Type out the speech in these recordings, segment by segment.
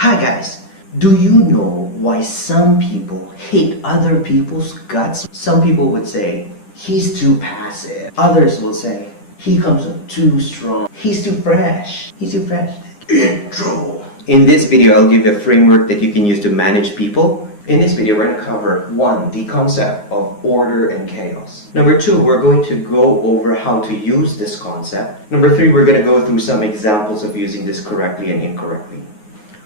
Hi guys, do you know why some people hate other people's guts? Some people would say, he's too passive. Others will say, he comes up too strong. He's too fresh. He's too fresh. Intro. In this video, I'll give you a framework that you can use to manage people. In this video, we're going to cover 1, the concept of order and chaos. Number 2, we're going to go over how to use this concept. Number 3, we're going to go through some examples of using this correctly and incorrectly.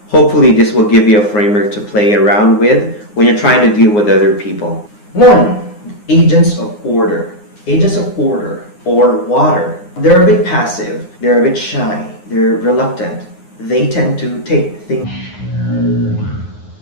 Hopefully, this will give you a framework to play around with when you're trying to deal with other people. 1, agents of order. Agents of order, or water. They're a bit passive, they're a bit shy, they're reluctant. They tend to take things.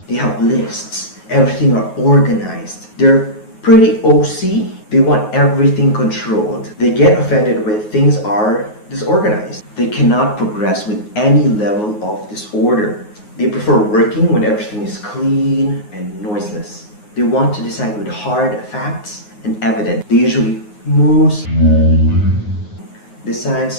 They have lists. Everything are organized. They're pretty OC. They want everything controlled. They get offended when things are disorganized. They cannot progress with any level of disorder. They prefer working when everything is clean and noiseless. They want to decide with hard facts and evidence. They usually move, decides.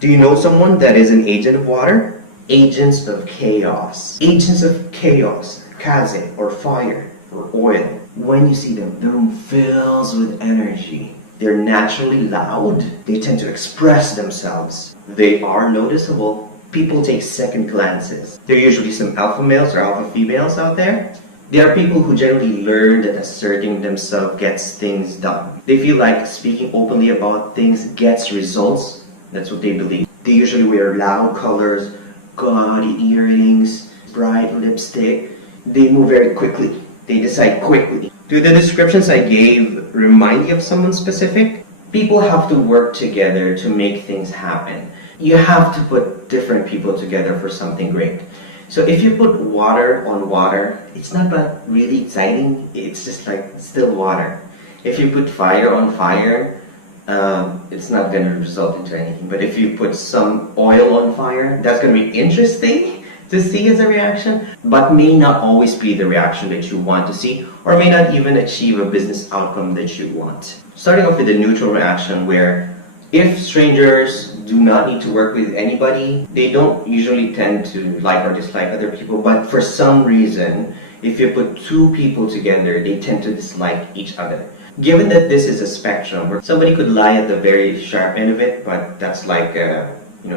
Do you know someone that is an agent of water? Agents of chaos. Agents of chaos, kaze, or fire, or oil. When you see them, the room fills with energy. They're naturally loud. They tend to express themselves. They are noticeable. People take second glances. There are usually some alpha males or alpha females out there. They are people who generally learn that asserting themselves gets things done. They feel like speaking openly about things gets results. That's what they believe. They usually wear loud colors, gaudy earrings, bright lipstick. They move very quickly. They decide quickly. Do the descriptions I gave remind you of someone specific? People have to work together to make things happen. You have to put different people together for something great. So if you put water on water, it's not that really exciting. It's just like still water. If you put fire on fire, it's not going to result into anything. But if you put some oil on fire, that's going to be interesting to see as a reaction, but may not always be the reaction that you want to see, or may not even achieve a business outcome that you want. Starting off with a neutral reaction where if strangers do not need to work with anybody, they don't usually tend to like or dislike other people, but for some reason, if you put 2 people together, they tend to dislike each other. Given that this is a spectrum where somebody could lie at the very sharp end of it, but that's like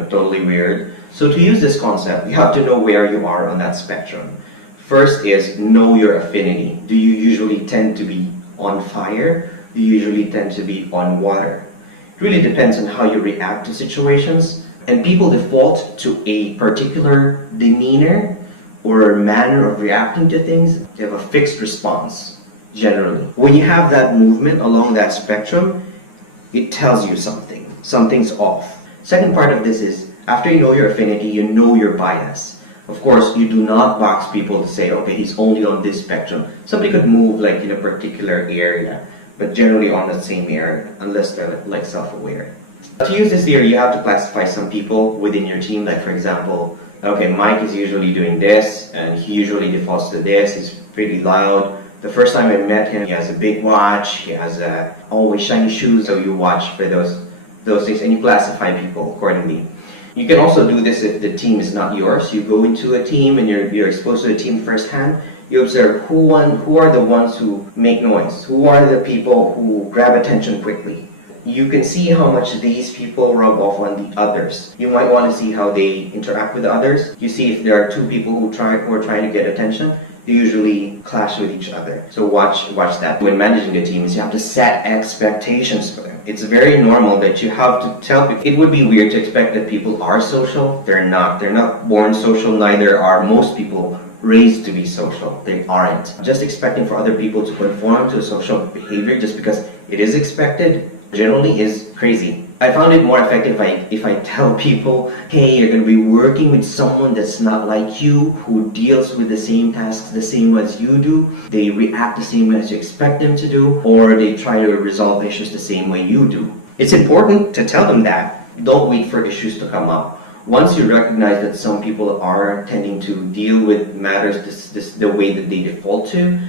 totally weird. So to use this concept, you have to know where you are on that spectrum. First is know your affinity. Do you usually tend to be on fire? Do you usually tend to be on water? It really depends on how you react to situations, and people default to a particular demeanor or manner of reacting to things. They have a fixed response, generally. When you have that movement along that spectrum, it tells you something. Something's off. Second part of this is, after you know your affinity, you know your bias. Of course, you do not box people to say, okay, he's only on this spectrum. Somebody could move like in a particular area, but generally on the same area, unless they're like self-aware. To use this theory, you have to classify some people within your team. Like for example, okay, Mike is usually doing this, and he usually defaults to this. He's pretty loud. The first time I met him, he has a big watch. He has always shiny shoes. So you watch for those things, and you classify people accordingly. You can also do this if the team is not yours. You go into a team and you're exposed to the team firsthand. You observe who are the ones who make noise, who are the people who grab attention quickly. You can see how much these people rub off on the others. You might want to see how they interact with the others. You see if there are 2 people who are trying to get attention, they usually clash with each other. So watch that. When managing the teams, you have to set expectations for them. It's very normal that you have to tell people. It would be weird to expect that people are social. They're not. They're not born social, neither are most people raised to be social. They aren't. Just expecting for other people to conform to a social behavior just because it is expected generally is crazy. I found it more effective if I tell people, hey, you're going to be working with someone that's not like you, who deals with the same tasks the same as you do, they react the same way as you expect them to do, or they try to resolve issues the same way you do. It's important to tell them that. Don't wait for issues to come up. Once you recognize that some people are tending to deal with matters the way that they default to,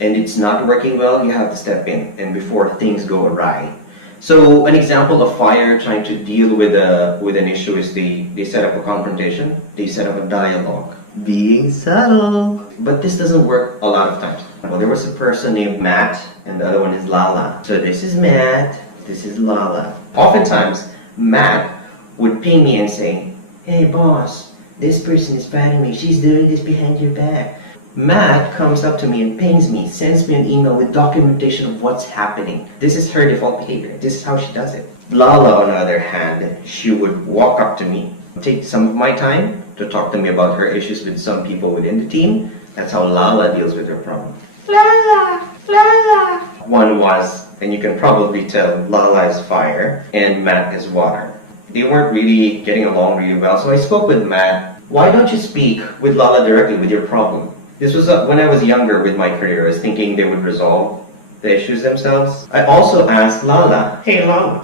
and it's not working well, you have to step in and before things go awry. So an example of fire trying to deal with an issue is they set up a confrontation, they set up a dialogue. Being subtle. But this doesn't work a lot of times. Well, there was a person named Matt, and the other one is Lala. So this is Matt, this is Lala. Oftentimes, Matt would ping me and say, "Hey boss, this person is fighting me. She's doing this behind your back." Matt comes up to me and pings me, sends me an email with documentation of what's happening. This is her default behavior. This is how she does it. Lala, on the other hand, she would walk up to me, take some of my time to talk to me about her issues with some people within the team. That's how Lala deals with her problem. Lala, Lala. One was, and you can probably tell, Lala is fire and Matt is water. They weren't really getting along really well, so I spoke with Matt. Why don't you speak with Lala directly with your problem? This was when I was younger with my career. I was thinking they would resolve the issues themselves. I also asked Lala, "Hey Lala,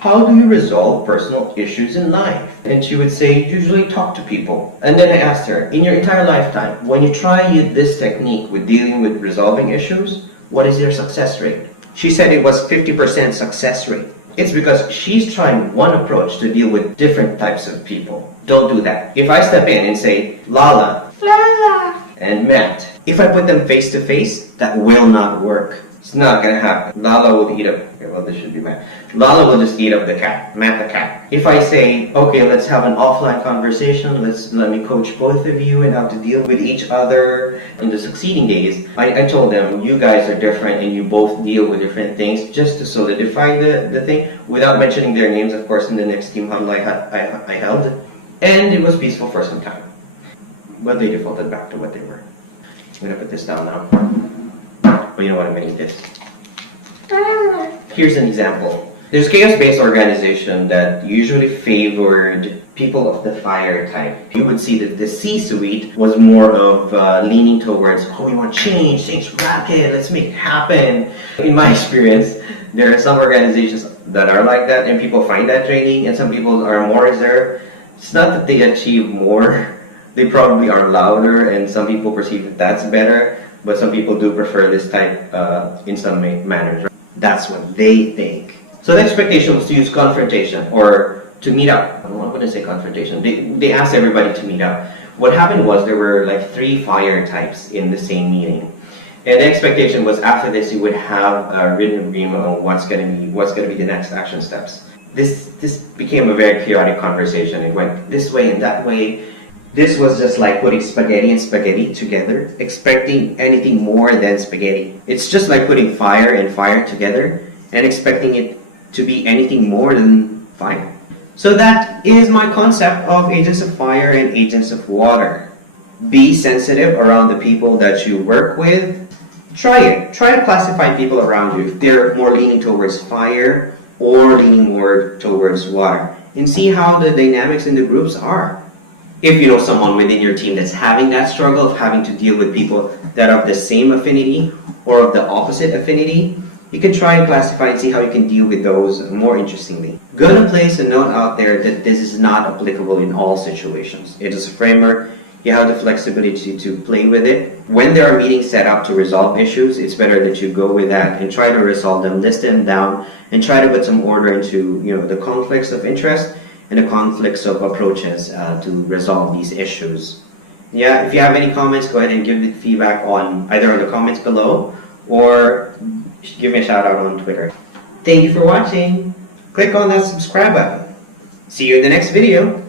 how do you resolve personal issues in life?" And she would say, "Usually talk to people." And then I asked her, "In your entire lifetime, when you try this technique with dealing with resolving issues, what is your success rate?" She said it was 50% success rate. It's because she's trying one approach to deal with different types of people. Don't do that. If I step in and say, "Lala, and Matt," if I put them face to face, that will not work. It's not gonna happen. Lala will eat up, okay, well this should be Matt. Lala will just eat up the cat, Matt the cat. If I say, "Okay, let's have an offline conversation, let me coach both of you and how to deal with each other in the succeeding days," I told them, "You guys are different and you both deal with different things," just to solidify the thing, without mentioning their names, of course, in the next team huddle I held. And it was peaceful for some time. But they defaulted back to what they were. I'm gonna put this down now. But you know what, I'm gonna eat this. Here's an example. There's a chaos-based organization that usually favored people of the fire type. You would see that the C-suite was more of leaning towards, "Oh, we want change, things rapid, let's make it happen." In my experience, there are some organizations that are like that, and people find that draining, and some people are more reserved. It's not that they achieve more. They probably are louder, and some people perceive that that's better, but some people do prefer this type in some manners. That's what they think. So the expectation was to use confrontation or to meet up. I wouldn't say confrontation. They asked everybody to meet up. What happened was there were like 3 fire types in the same meeting. And the expectation was after this you would have a written agreement on what's gonna be the next action steps. This became a very chaotic conversation. It went this way and that way. This was just like putting spaghetti and spaghetti together, expecting anything more than spaghetti. It's just like putting fire and fire together and expecting it to be anything more than fire. So that is my concept of agents of fire and agents of water. Be sensitive around the people that you work with. Try it. Try to classify people around you if they're more leaning towards fire or leaning more towards water, and see how the dynamics in the groups are. If you know someone within your team that's having that struggle of having to deal with people that are of the same affinity or of the opposite affinity, you can try and classify and see how you can deal with those more interestingly. Gonna place a note out there that this is not applicable in all situations. It is a framework. You have the flexibility to play with it. When there are meetings set up to resolve issues, it's better that you go with that and try to resolve them, list them down, and try to put some order into the conflicts of interest and the conflicts of approaches to resolve these issues. Yeah, if you have any comments, go ahead and give the feedback on either in the comments below or give me a shout out on Twitter. Thank you for watching. Click on that subscribe button. See you in the next video.